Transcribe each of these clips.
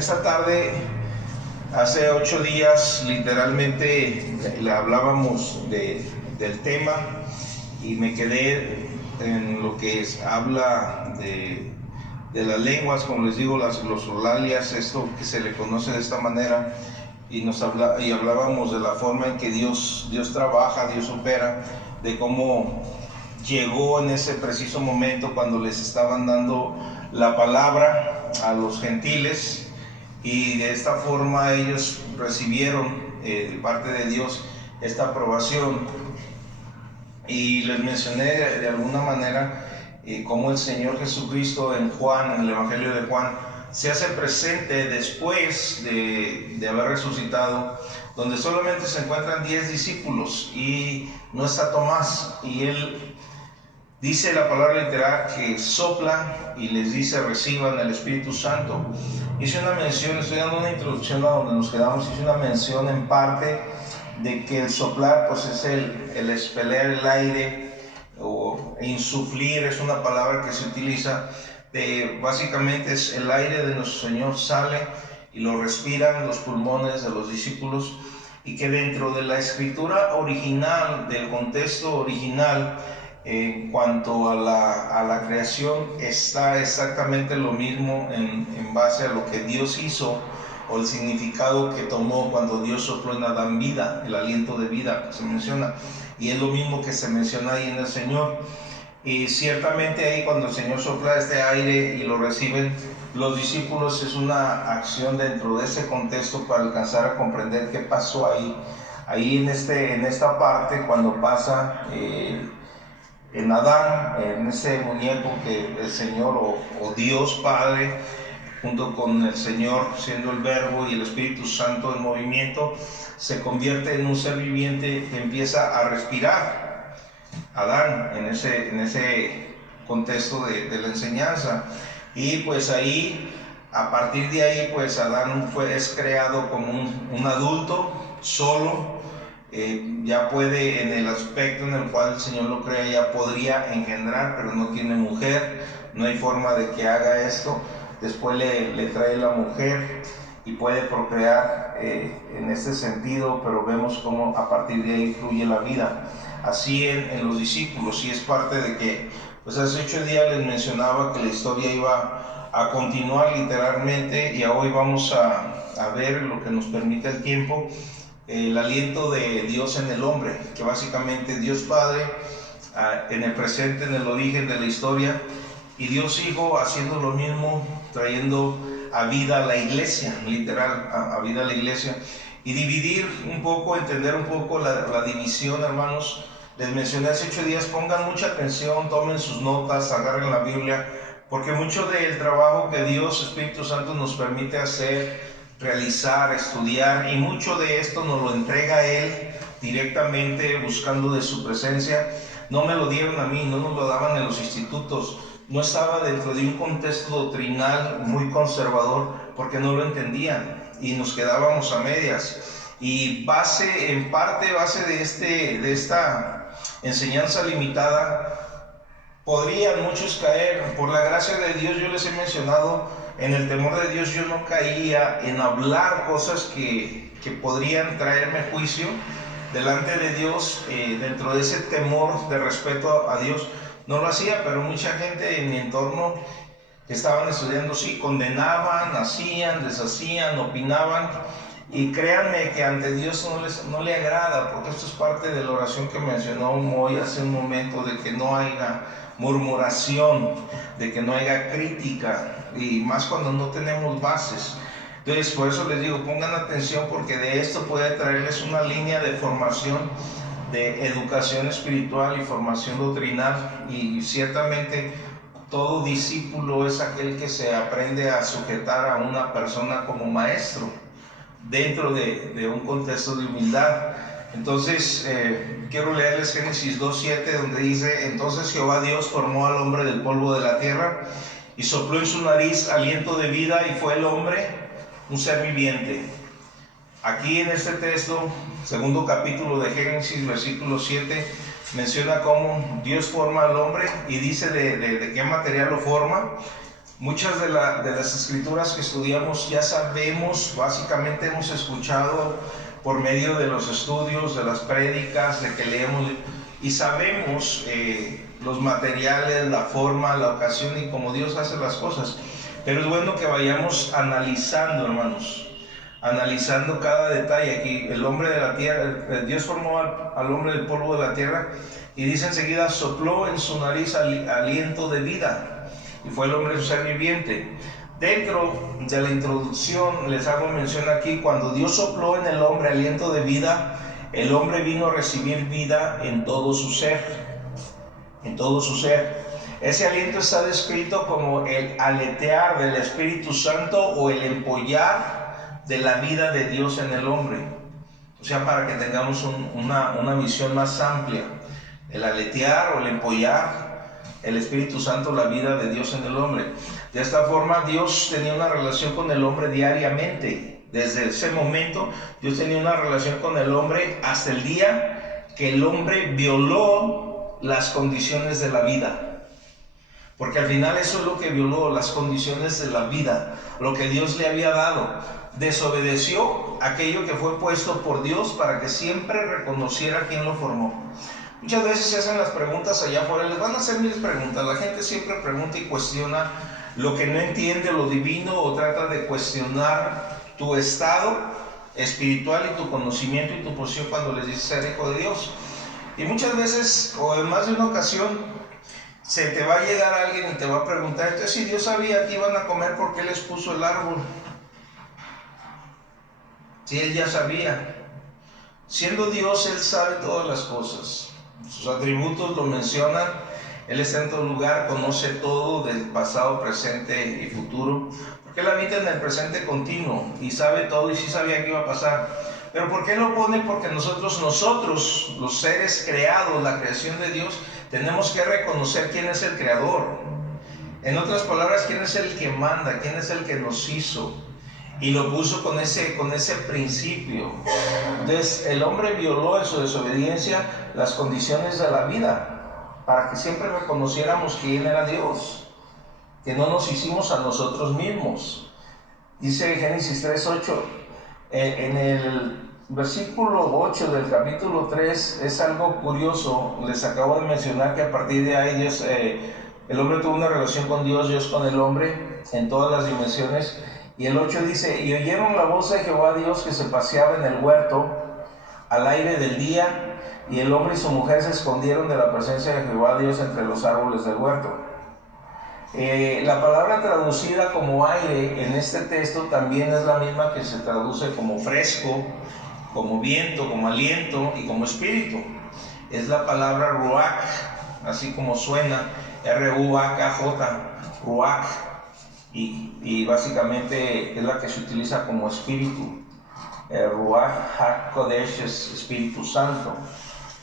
esta tarde, hace 8 días, literalmente le hablábamos del tema y me quedé en lo que habla de las lenguas, como les digo, los solalias, esto que se le conoce de esta manera, y hablábamos de la forma en que Dios trabaja, Dios opera, de cómo llegó en ese preciso momento cuando les estaban dando la palabra a los gentiles, y de esta forma ellos recibieron de parte de Dios esta aprobación. Y les mencioné de alguna manera cómo el Señor Jesucristo en el Evangelio de Juan, se hace presente después de haber resucitado, donde solamente se encuentran 10 discípulos y no está Tomás, y él dice la palabra literal que sopla y les dice: reciban el Espíritu Santo. Hice una mención, estoy dando una introducción a donde nos quedamos, hice una mención en parte de que el soplar pues es el expeler el aire, o insuflir es una palabra que se utiliza, básicamente es el aire de nuestro Señor sale y lo respiran los pulmones de los discípulos, y que dentro de la escritura original, del contexto original, en cuanto a la creación, está exactamente lo mismo en base a lo que Dios hizo, o el significado que tomó cuando Dios sopló en Adán vida, el aliento de vida que se menciona, y es lo mismo que se menciona ahí en el Señor. Y ciertamente ahí, cuando el Señor sopla este aire y lo reciben los discípulos, es una acción dentro de ese contexto para alcanzar a comprender qué pasó ahí en esta parte, cuando pasa en Adán, en ese muñeco que el Señor o Dios Padre, junto con el Señor siendo el Verbo y el Espíritu Santo en movimiento, se convierte en un ser viviente que empieza a respirar. Adán, en ese contexto de la enseñanza. Y pues ahí, a partir de ahí, pues Adán es creado como un adulto solo. Ya puede, en el aspecto en el cual el Señor lo crea, ya podría engendrar, pero no tiene mujer, no hay forma de que haga esto. Después le trae la mujer y puede procrear en este sentido, pero vemos cómo a partir de ahí fluye la vida. Así en los discípulos, y es parte de que, pues hace 8 días les mencionaba que la historia iba a continuar literalmente, y hoy vamos a ver, lo que nos permite el tiempo, el aliento de Dios en el hombre, que básicamente Dios Padre en el presente, en el origen de la historia, y Dios Hijo haciendo lo mismo, trayendo a vida a la iglesia, literal, a vida a la iglesia. Y dividir un poco, entender un poco la división, hermanos. Les mencioné hace 8 días, pongan mucha atención, tomen sus notas, agarren la Biblia, porque mucho del trabajo que Dios, Espíritu Santo, nos permite hacer, realizar, estudiar, y mucho de esto nos lo entrega Él directamente, buscando de su presencia. No me lo dieron a mí, no nos lo daban en los institutos, no estaba dentro de un contexto doctrinal muy conservador, porque no lo entendían y nos quedábamos a medias. Y en parte de esta enseñanza limitada, podrían muchos caer. Por la gracia de Dios, yo les he mencionado, en el temor de Dios yo no caía en hablar cosas que podrían traerme juicio delante de Dios. Dentro de ese temor de respeto a Dios no lo hacía, pero mucha gente en mi entorno que estaban estudiando sí condenaban, hacían, deshacían, opinaban. Y créanme que ante Dios no le agrada, porque esto es parte de la oración que mencionó Moy hace un momento, de que no haya murmuración, de que no haya crítica, y más cuando no tenemos bases. Entonces, por eso les digo, pongan atención, porque de esto puede traerles una línea de formación, de educación espiritual y formación doctrinal. Y ciertamente todo discípulo es aquel que se aprende a sujetar a una persona como maestro, dentro de un contexto de humildad. Entonces, quiero leerles Génesis 2:7, donde dice: entonces Jehová Dios formó al hombre del polvo de la tierra, y sopló en su nariz aliento de vida, y fue el hombre un ser viviente. Aquí en este texto, segundo capítulo de Génesis, versículo 7, menciona cómo Dios forma al hombre, y dice de qué material lo forma. Muchas de las escrituras que estudiamos ya sabemos, básicamente hemos escuchado por medio de los estudios, de las prédicas, de que leemos, y sabemos los materiales, la forma, la ocasión y cómo Dios hace las cosas. Pero es bueno que vayamos analizando, hermanos, analizando cada detalle. Aquí el hombre de la tierra, Dios formó al hombre del polvo de la tierra, y dice enseguida, sopló en su nariz aliento de vida, y fue el hombre su ser viviente. Dentro de la introducción les hago mención aquí, cuando Dios sopló en el hombre aliento de vida, el hombre vino a recibir vida en todo su ser, en todo su ser. Ese aliento está descrito como el aletear del Espíritu Santo o el empollar de la vida de Dios en el hombre. O sea, para que tengamos una visión más amplia, el aletear o el empollar el Espíritu Santo, la vida de Dios en el hombre. De esta forma Dios tenía una relación con el hombre diariamente. Desde ese momento Dios tenía una relación con el hombre hasta el día que el hombre violó las condiciones de la vida. Porque al final eso es lo que violó, las condiciones de la vida, lo que Dios le había dado. Desobedeció aquello que fue puesto por Dios para que siempre reconociera quién lo formó. Muchas veces se hacen las preguntas allá afuera, les van a hacer miles preguntas. La gente siempre pregunta y cuestiona lo que no entiende, lo divino, o trata de cuestionar tu estado espiritual y tu conocimiento y tu posición cuando les dices ser hijo de Dios. Y muchas veces, o en más de una ocasión, se te va a llegar alguien y te va a preguntar, entonces si Dios sabía que iban a comer, ¿por qué les puso el árbol? Si Él ya sabía. Siendo Dios, Él sabe todas las cosas. Sus atributos lo mencionan. Él está en todo lugar, conoce todo del pasado, presente y futuro, porque Él habita en el presente continuo y sabe todo, y sí sabía que iba a pasar. Pero ¿por qué lo pone? Porque nosotros, los seres creados, la creación de Dios, tenemos que reconocer quién es el creador. En otras palabras, quién es el que manda, quién es el que nos hizo. Y lo puso con ese principio. Entonces el hombre violó en su desobediencia las condiciones de la vida, para que siempre reconociéramos quién era Dios, que no nos hicimos a nosotros mismos. Dice Génesis 3:8, en el versículo 8 del capítulo 3, es algo curioso. Les acabo de mencionar que a partir de ahí Dios, el hombre tuvo una relación con Dios, Dios con el hombre en todas las dimensiones. Y el 8 dice, y oyeron la voz de Jehová Dios que se paseaba en el huerto al aire del día, y el hombre y su mujer se escondieron de la presencia de Jehová Dios entre los árboles del huerto. La palabra traducida como aire en este texto también es la misma que se traduce como fresco, como viento, como aliento y como espíritu. Es la palabra ruach, así como suena, R-U-A-K-J, ruach. Y básicamente es la que se utiliza como espíritu. Ruach HaKodesh es Espíritu Santo.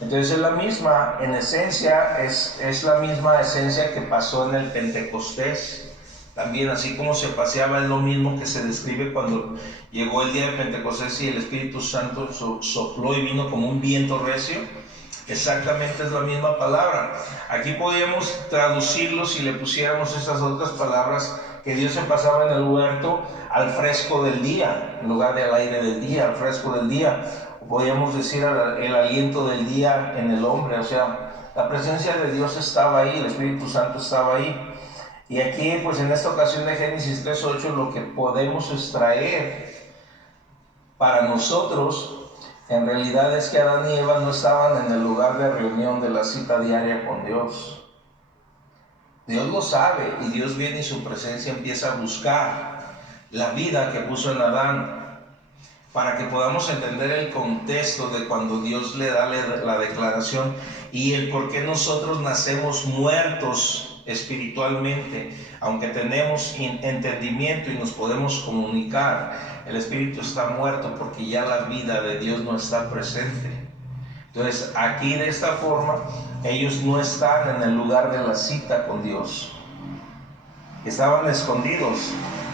Entonces es la misma, en esencia, es la misma esencia que pasó en el Pentecostés. También, así como se paseaba, es lo mismo que se describe cuando llegó el día de Pentecostés y el Espíritu Santo sopló y vino como un viento recio. Exactamente es la misma palabra. Aquí podríamos traducirlo si le pusiéramos esas otras palabras, que Dios se pasaba en el huerto al fresco del día, en lugar del aire del día, al fresco del día. Podríamos decir el aliento del día en el hombre. O sea, la presencia de Dios estaba ahí, el Espíritu Santo estaba ahí. Y aquí, pues en esta ocasión de Génesis 3:8, lo que podemos extraer para nosotros, en realidad es que Adán y Eva no estaban en el lugar de reunión de la cita diaria con Dios. Dios lo sabe, y Dios viene y su presencia empieza a buscar la vida que puso en Adán, para que podamos entender el contexto de cuando Dios le da la declaración y el por qué nosotros nacemos muertos espiritualmente. Aunque tenemos entendimiento y nos podemos comunicar, el espíritu está muerto porque ya la vida de Dios no está presente. Entonces aquí, de esta forma, ellos no están en el lugar de la cita con Dios, estaban escondidos,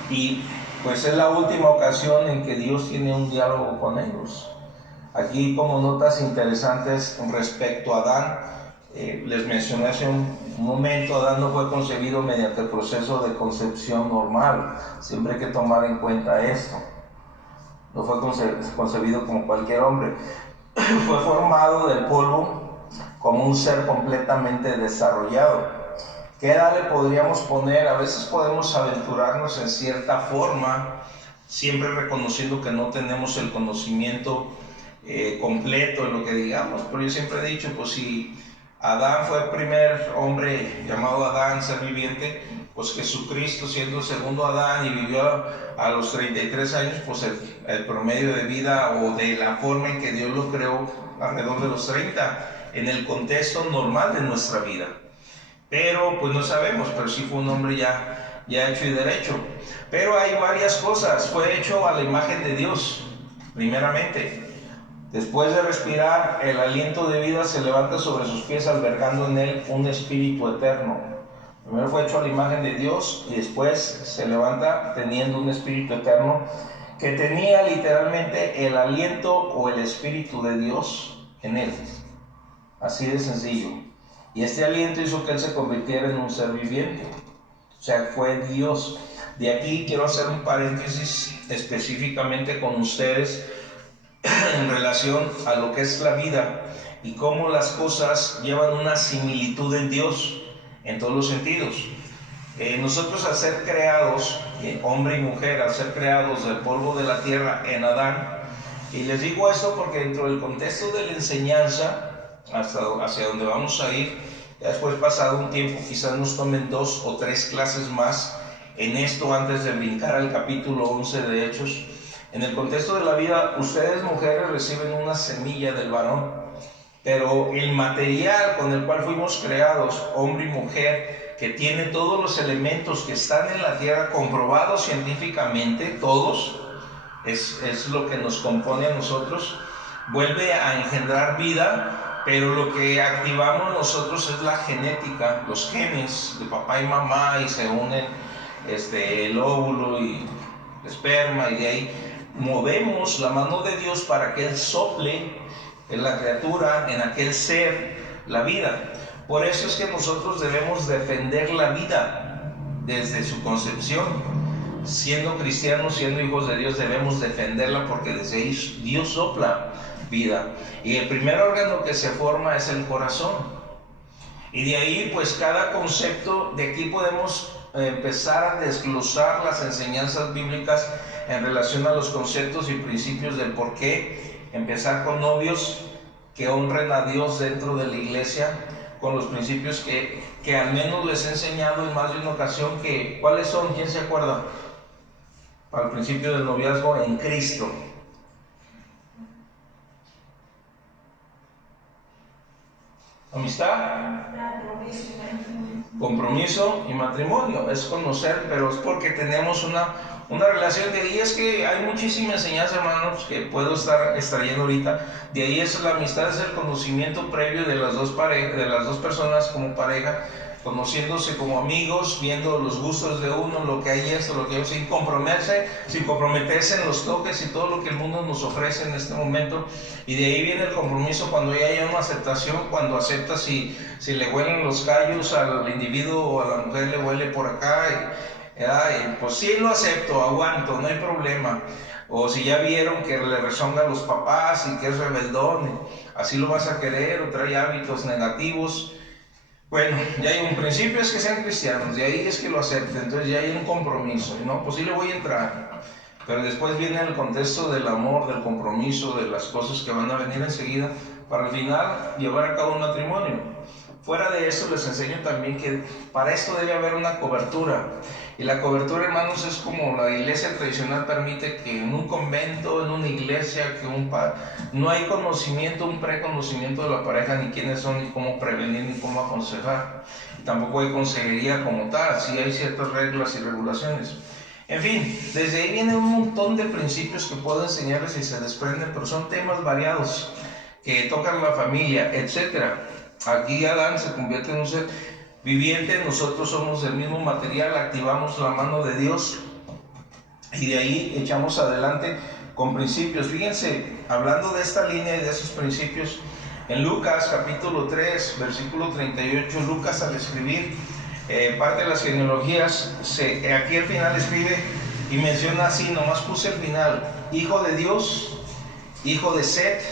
y pues es la última ocasión en que Dios tiene un diálogo con ellos. Aquí, como notas interesantes respecto a Adán, Les mencioné hace un momento, Adán no fue concebido mediante el proceso de concepción normal. Siempre hay que tomar en cuenta esto. No fue concebido como cualquier hombre. Fue formado del polvo como un ser completamente desarrollado. ¿Qué edad le podríamos poner? A veces podemos aventurarnos en cierta forma, siempre reconociendo que no tenemos el conocimiento completo en lo que digamos, pero yo siempre he dicho, pues si Adán fue el primer hombre llamado Adán, ser viviente, pues Jesucristo siendo el segundo Adán y vivió a los 33 años, pues el promedio de vida o de la forma en que Dios lo creó alrededor de los 30, en el contexto normal de nuestra vida. Pero pues no sabemos, pero sí fue un hombre ya hecho y derecho. Pero hay varias cosas. Fue hecho a la imagen de Dios, primeramente. Después de respirar, el aliento de vida se levanta sobre sus pies, albergando en él un espíritu eterno. Primero fue hecho a la imagen de Dios y después se levanta teniendo un espíritu eterno que tenía literalmente el aliento o el espíritu de Dios en él. Así de sencillo. Y este aliento hizo que él se convirtiera en un ser viviente. O sea, fue Dios. De aquí quiero hacer un paréntesis específicamente con ustedes en relación a lo que es la vida y cómo las cosas llevan una similitud en Dios en todos los sentidos. Nosotros al ser creados, hombre y mujer, al ser creados del polvo de la tierra en Adán, y les digo esto porque dentro del contexto de la enseñanza, hacia donde vamos a ir, después pasado un tiempo, quizás nos tomen 2 o 3 clases más en esto antes de brincar al capítulo 11 de Hechos. En el contexto de la vida, ustedes mujeres reciben una semilla del varón, pero el material con el cual fuimos creados, hombre y mujer, que tiene todos los elementos que están en la tierra comprobados científicamente, todos, es lo que nos compone a nosotros, vuelve a engendrar vida, pero lo que activamos nosotros es la genética, los genes de papá y mamá, y se unen el óvulo y el esperma, y de ahí movemos la mano de Dios para que Él sople en la criatura, en aquel ser, la vida. Por eso es que nosotros debemos defender la vida desde su concepción. Siendo cristianos, siendo hijos de Dios, debemos defenderla porque desde ahí Dios sopla vida. Y el primer órgano que se forma es el corazón. Y de ahí, pues cada concepto, de aquí podemos empezar a desglosar las enseñanzas bíblicas en relación a los conceptos y principios del por qué empezar con novios que honren a Dios dentro de la iglesia, con los principios que al menos les he enseñado en más de una ocasión. ¿Cuáles son? ¿Quién se acuerda? Para el principio del noviazgo en Cristo. Amistad, compromiso y matrimonio. Es conocer, pero es porque tenemos una relación. De ahí es que hay muchísima enseñanza, hermanos, que puedo estar extrayendo ahorita. De ahí es la amistad, es el conocimiento previo de las dos personas como pareja, conociéndose como amigos, viendo los gustos de uno, lo que hay esto, lo que hay, sin comprometerse en los toques y todo lo que el mundo nos ofrece en este momento. Y de ahí viene el compromiso cuando ya hay una aceptación, cuando aceptas si le huelen los callos al individuo o a la mujer le huele por acá, pues sí lo acepto, aguanto, no hay problema. O si ya vieron que le rezongan los papás y que es rebeldón, así lo vas a querer, o trae hábitos negativos. Bueno, ya hay un principio, es que sean cristianos, de ahí es que lo acepten, entonces ya hay un compromiso, ¿no? Pues sí le voy a entrar, pero después viene el contexto del amor, del compromiso, de las cosas que van a venir enseguida, para al final llevar a cabo un matrimonio. Fuera de eso les enseño también que para esto debe haber una cobertura, y la cobertura, hermanos, es como la iglesia tradicional permite que en un convento, en una iglesia, no hay conocimiento, un preconocimiento de la pareja, ni quiénes son, ni cómo prevenir, ni cómo aconsejar. Y tampoco hay consejería como tal, sí hay ciertas reglas y regulaciones. En fin, desde ahí viene un montón de principios que puedo enseñarles y se desprenden, pero son temas variados que tocan la familia, etc. Aquí Adán se convierte en un ser viviente, nosotros somos del mismo material, activamos la mano de Dios y de ahí echamos adelante con principios. Fíjense, hablando de esta línea y de esos principios, En Lucas capítulo 3, versículo 38, Lucas al escribir parte de las genealogías, aquí al final escribe y menciona así, nomás puse el final, hijo de Dios, hijo de Set,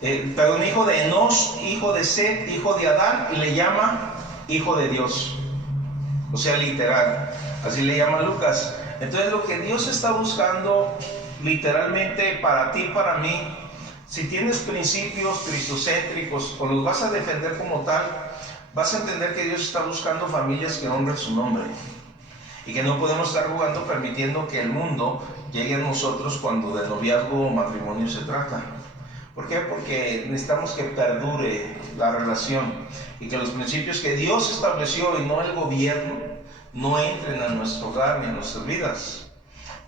hijo de Enos, hijo de Set, hijo de Adán, y le llama hijo de Dios. O sea, literal, así le llama Lucas. Entonces lo que Dios está buscando literalmente para ti, para mí, si tienes principios cristocéntricos o los vas a defender como tal, vas a entender que Dios está buscando familias que honren su nombre y que no podemos estar jugando permitiendo que el mundo llegue a nosotros cuando de noviazgo o matrimonio se trata. ¿Por qué? Porque necesitamos que perdure la relación y que los principios que Dios estableció y no el gobierno no entren a nuestro hogar ni a nuestras vidas.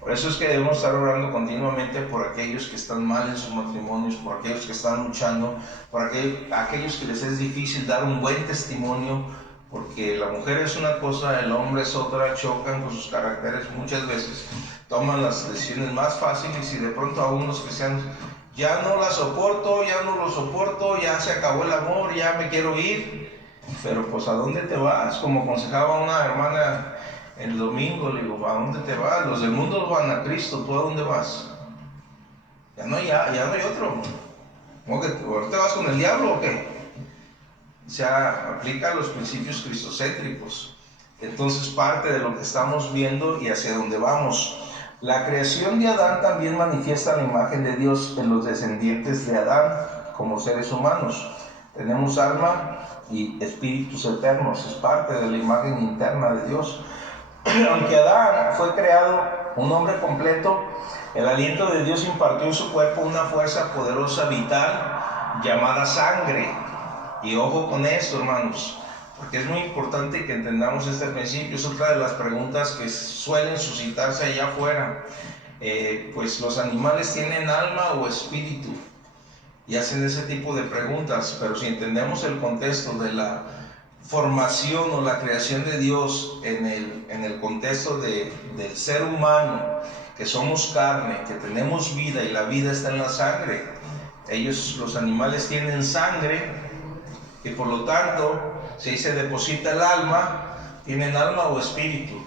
Por eso es que debemos estar orando continuamente por aquellos que están mal en sus matrimonios, por aquellos que están luchando, por aquellos que les es difícil dar un buen testimonio, porque la mujer es una cosa, el hombre es otra, chocan con sus caracteres muchas veces, toman las decisiones más fáciles y de pronto aún los cristianos, ya no la soporto, ya no lo soporto, ya se acabó el amor, ya me quiero ir. Pero pues ¿a dónde te vas? Como aconsejaba una hermana el domingo, le digo, ¿a dónde te vas? Los del mundo van a Cristo, ¿tú a dónde vas? Ya no hay otro. ¿Cómo que te vas con el diablo o qué? O sea, aplica los principios cristocéntricos. Entonces parte de lo que estamos viendo y hacia dónde vamos. La creación de Adán también manifiesta la imagen de Dios en los descendientes de Adán como seres humanos. Tenemos alma y espíritus eternos, es parte de la imagen interna de Dios. Aunque Adán fue creado un hombre completo, el aliento de Dios impartió en su cuerpo una fuerza poderosa vital llamada sangre. Y ojo con esto, hermanos, porque es muy importante que entendamos este principio. Es otra de las preguntas que suelen suscitarse allá afuera. Pues los animales tienen alma o espíritu y hacen ese tipo de preguntas, pero si entendemos el contexto de la formación o la creación de Dios en el contexto del ser humano, que somos carne, que tenemos vida y la vida está en la sangre. Los animales tienen sangre y por lo tanto, si ahí se deposita el alma, tienen alma o espíritu.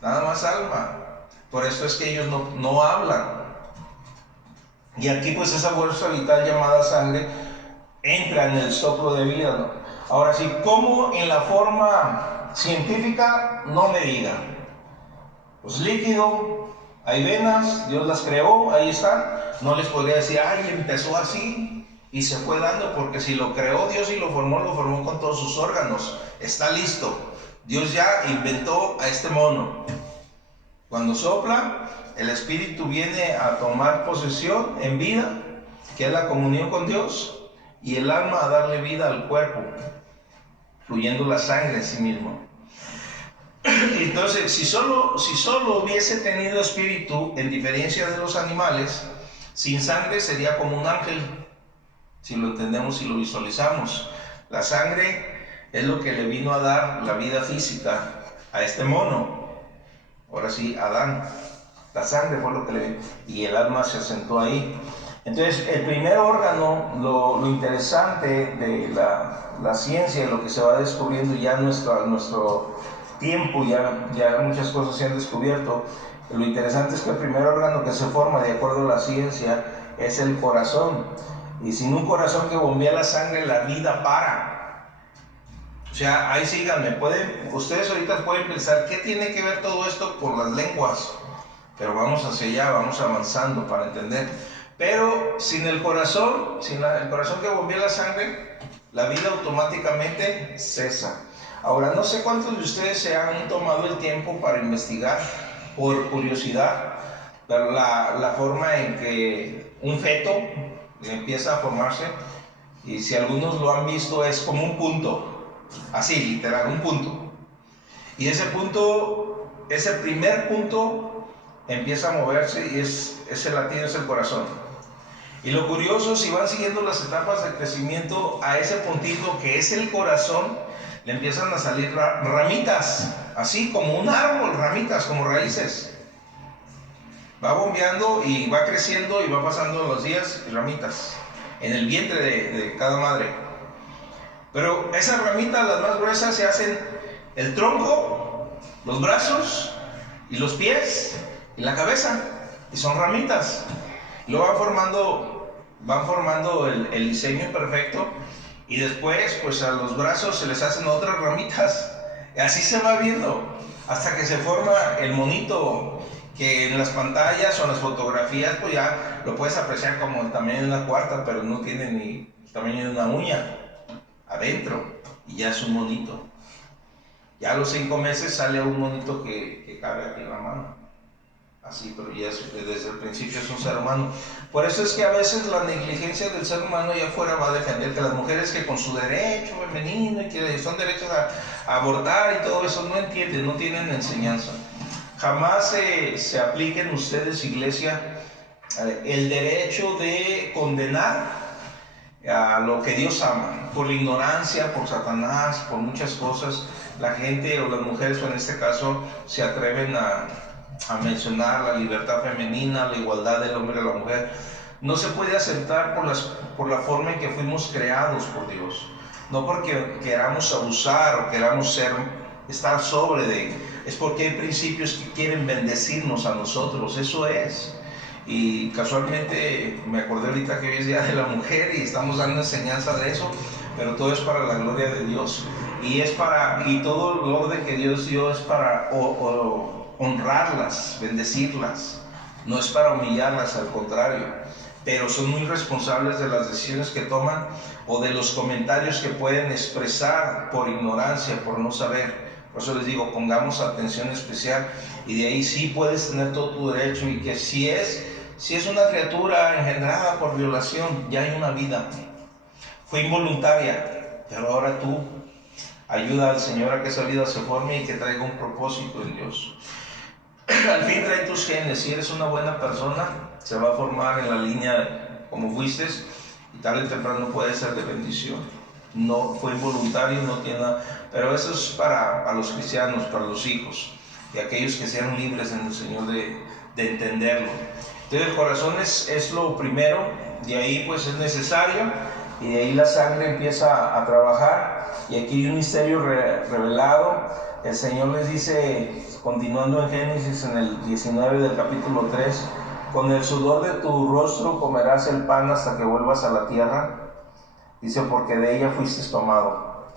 Nada más alma. Por eso es que ellos no hablan. Y aquí pues esa fuerza vital llamada sangre entra en el soplo de vida, ¿no? Ahora sí, ¿cómo en la forma científica? No me digan. Pues líquido, hay venas, Dios las creó, ahí están. No les podría decir, ay, empezó así y se fue dando, porque si lo creó Dios y lo formó con todos sus órganos. Está listo. Dios ya inventó a este mono. Cuando sopla, el espíritu viene a tomar posesión en vida, que es la comunión con Dios, y el alma a darle vida al cuerpo, fluyendo la sangre en sí mismo. Entonces, si solo hubiese tenido espíritu, en diferencia de los animales, sin sangre sería como un ángel, si lo entendemos y lo visualizamos. La sangre es lo que le vino a dar la vida física a este mono. Ahora sí, Adán. La sangre fue lo que le vino, y el alma se asentó ahí. Entonces, el primer órgano, lo interesante de la ciencia, lo que se va descubriendo ya en nuestro tiempo, ya muchas cosas se han descubierto. Lo interesante es que el primer órgano que se forma, de acuerdo a la ciencia, es el corazón. Y sin un corazón que bombea la sangre, la vida para. O sea, ahí síganme, ustedes ahorita pueden pensar, ¿qué tiene que ver todo esto con las lenguas? Pero vamos hacia allá, vamos avanzando para entender. Pero sin el corazón, el corazón que bombea la sangre, la vida automáticamente cesa. Ahora, no sé cuántos de ustedes se han tomado el tiempo para investigar, por curiosidad, la forma en que un feto empieza a formarse, y si algunos lo han visto, es como un punto, así, literal, un punto. Y ese primer punto, empieza a moverse y ese latido es el corazón. Y lo curioso, si van siguiendo las etapas de crecimiento, a ese puntito que es el corazón, le empiezan a salir ramitas, así como un árbol, ramitas, como raíces. Va bombeando y va creciendo y va pasando los días y ramitas. en el vientre de cada madre. Pero esas ramitas, las más gruesas, se hacen el tronco, los brazos y los pies y la cabeza, y son ramitas. Lo van formando el diseño perfecto, y después pues a los brazos se les hacen otras ramitas, y así se va viendo hasta que se forma el monito, que en las pantallas o en las fotografías pues ya lo puedes apreciar como el tamaño de una cuarta, pero no tiene ni el tamaño de una uña adentro, y ya es un monito. Ya a los 5 meses sale un monito que cabe aquí en la mano, así, pero ya desde el principio es un ser humano. Por eso es que a veces la negligencia del ser humano allá afuera va a defender que las mujeres, que con su derecho femenino y que son derechos a abortar y todo eso, no entienden, no tienen enseñanza. Jamás se apliquen ustedes, iglesia, el derecho de condenar a lo que Dios ama. Por la ignorancia, por Satanás, por muchas cosas, la gente o las mujeres, o en este caso, se atreven a mencionar la libertad femenina, la igualdad del hombre y la mujer. No se puede aceptar por la forma en que fuimos creados por Dios, no porque queramos abusar o queramos estar sobre de, es porque hay principios que quieren bendecirnos a nosotros, eso es. Y casualmente me acordé ahorita que hoy es Día de la Mujer y estamos dando enseñanza de eso, pero todo es para la gloria de Dios, y todo el orden que Dios dio es para honrarlas, bendecirlas, no es para humillarlas, al contrario. Pero son muy responsables de las decisiones que toman o de los comentarios que pueden expresar por ignorancia, por no saber. Por eso les digo, pongamos atención especial, y de ahí sí puedes tener todo tu derecho, y que si es una criatura engendrada por violación, ya hay una vida. Fue involuntaria, pero ahora tú ayuda al Señor a que esa vida se forme y que traiga un propósito en Dios. Al fin trae tus genes. Si eres una buena persona, se va a formar en la línea como fuiste, y tarde o temprano puede ser de bendición. No fue involuntario, no tiene nada, pero eso es para los cristianos, para los hijos y aquellos que sean libres en el Señor de entenderlo. Entonces el corazón es lo primero, de ahí pues es necesario, y de ahí la sangre empieza a trabajar. Y aquí hay un misterio revelado. El Señor les dice, continuando en Génesis, en el 19 del capítulo 3, con el sudor de tu rostro comerás el pan hasta que vuelvas a la tierra. Dice, porque de ella fuiste tomado.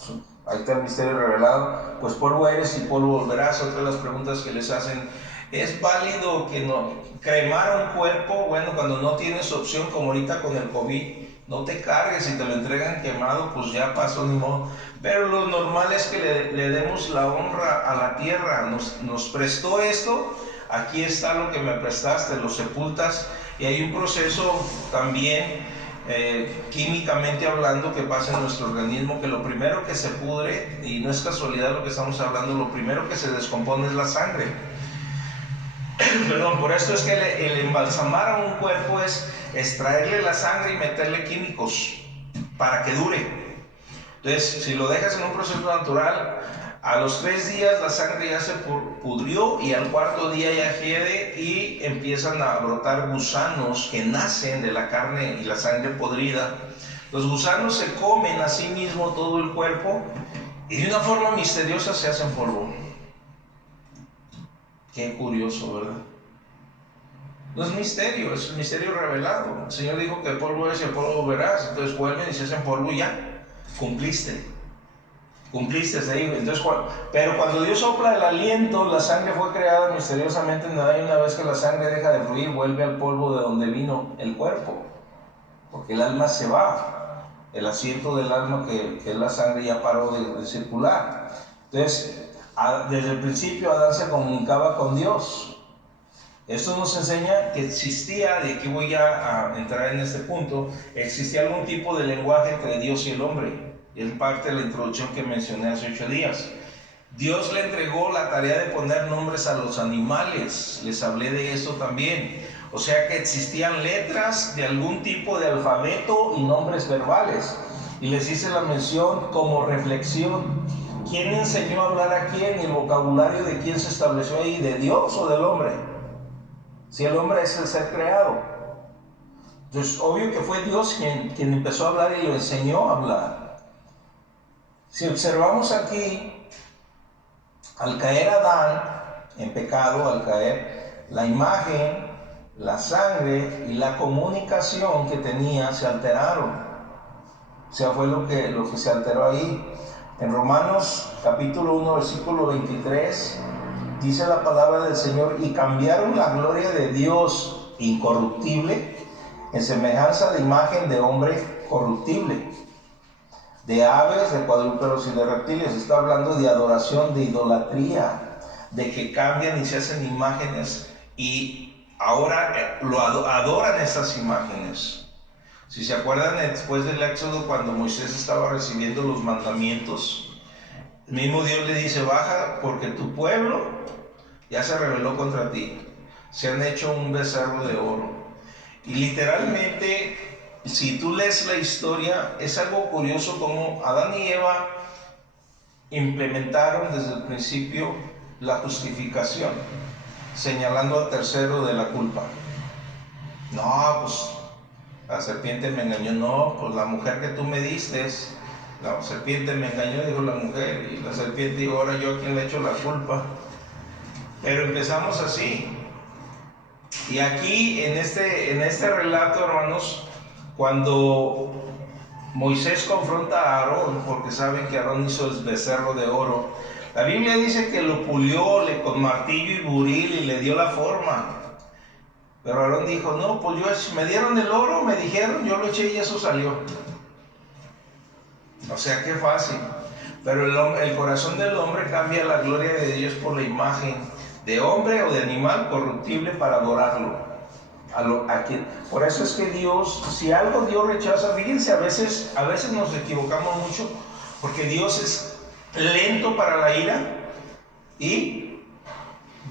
Ahí está el misterio revelado. Pues polvo eres y polvo volverás. Otra de las preguntas que les hacen: ¿es válido que no cremar un cuerpo? Bueno, cuando no tienes opción, como ahorita con el COVID, no te cargues, y te lo entregan quemado, pues ya pasó, ni modo. Pero lo normal es que le demos la honra a la tierra. Nos prestó esto, aquí está lo que me prestaste, lo sepultas, y hay un proceso también químicamente hablando que pasa en nuestro organismo, que lo primero que se pudre, y no es casualidad lo que estamos hablando, lo primero que se descompone es la sangre. Perdón, por esto es que el embalsamar a un cuerpo es extraerle la sangre y meterle químicos para que dure. Entonces, si lo dejas en un proceso natural, a los 3 días la sangre ya se pudrió, y al 4.º día ya hiede y empiezan a brotar gusanos que nacen de la carne y la sangre podrida. Los gusanos se comen a sí mismo todo el cuerpo, y de una forma misteriosa se hacen polvo. Qué curioso, ¿verdad? No es misterio, es un misterio revelado. El Señor dijo que el polvo es y el polvo verás. Entonces vuelven y se hacen polvo, y ya cumpliste, se dijo. Entonces, pero cuando Dios sopla el aliento, la sangre fue creada misteriosamente en nada, y una vez que la sangre deja de fluir, vuelve al polvo de donde vino el cuerpo, porque el alma se va. El asiento del alma, que es la sangre, ya paró de circular. Entonces, desde el principio Adán se comunicaba con Dios. Esto nos enseña que existía, y aquí voy a entrar en este punto, existía algún tipo de lenguaje entre Dios y el hombre. Es parte de la introducción que mencioné hace 8 días. Dios le entregó la tarea de poner nombres a los animales, les hablé de eso también. O sea que existían letras de algún tipo de alfabeto y nombres verbales. Y les hice la mención como reflexión. ¿Quién enseñó a hablar a quién? ¿Y el vocabulario de quién se estableció ahí? ¿De Dios o del hombre? Si el hombre es el ser creado. Entonces, obvio que fue Dios quien empezó a hablar y lo enseñó a hablar. Si observamos aquí, al caer Adán en pecado, al caer, la imagen, la sangre y la comunicación que tenía se alteraron. O sea, fue lo que se alteró ahí. En Romanos capítulo 1, versículo 23, dice la palabra del Señor: y cambiaron la gloria de Dios incorruptible en semejanza de imagen de hombre corruptible, de aves, de cuadrúpedos y de reptiles. Está hablando de adoración, de idolatría, de que cambian y se hacen imágenes y ahora lo adoran esas imágenes. Si se acuerdan, después del Éxodo, cuando Moisés estaba recibiendo los mandamientos, el mismo Dios le dice: baja, porque tu pueblo ya se rebeló contra ti, se han hecho un becerro de oro. Y literalmente, si tú lees la historia, es algo curioso como Adán y Eva implementaron desde el principio la justificación, señalando al tercero de la culpa. No, pues la serpiente me engañó. No, pues la mujer que tú me diste, la serpiente me engañó, dijo la mujer, y la serpiente dijo: ahora yo a quién le echo la culpa. Pero empezamos así. Y aquí en este relato, hermanos, cuando Moisés confronta a Aarón, porque saben que Aarón hizo el becerro de oro, la Biblia dice que lo pulió con martillo y buril y le dio la forma. Pero Aarón dijo: no, pues me dieron el oro, me dijeron, yo lo eché y eso salió. O sea, qué fácil. Pero el corazón del hombre cambia la gloria de Dios por la imagen de hombre o de animal corruptible para adorarlo. Por eso es que Dios, si algo Dios rechaza, fíjense, a veces nos equivocamos mucho, porque Dios es lento para la ira y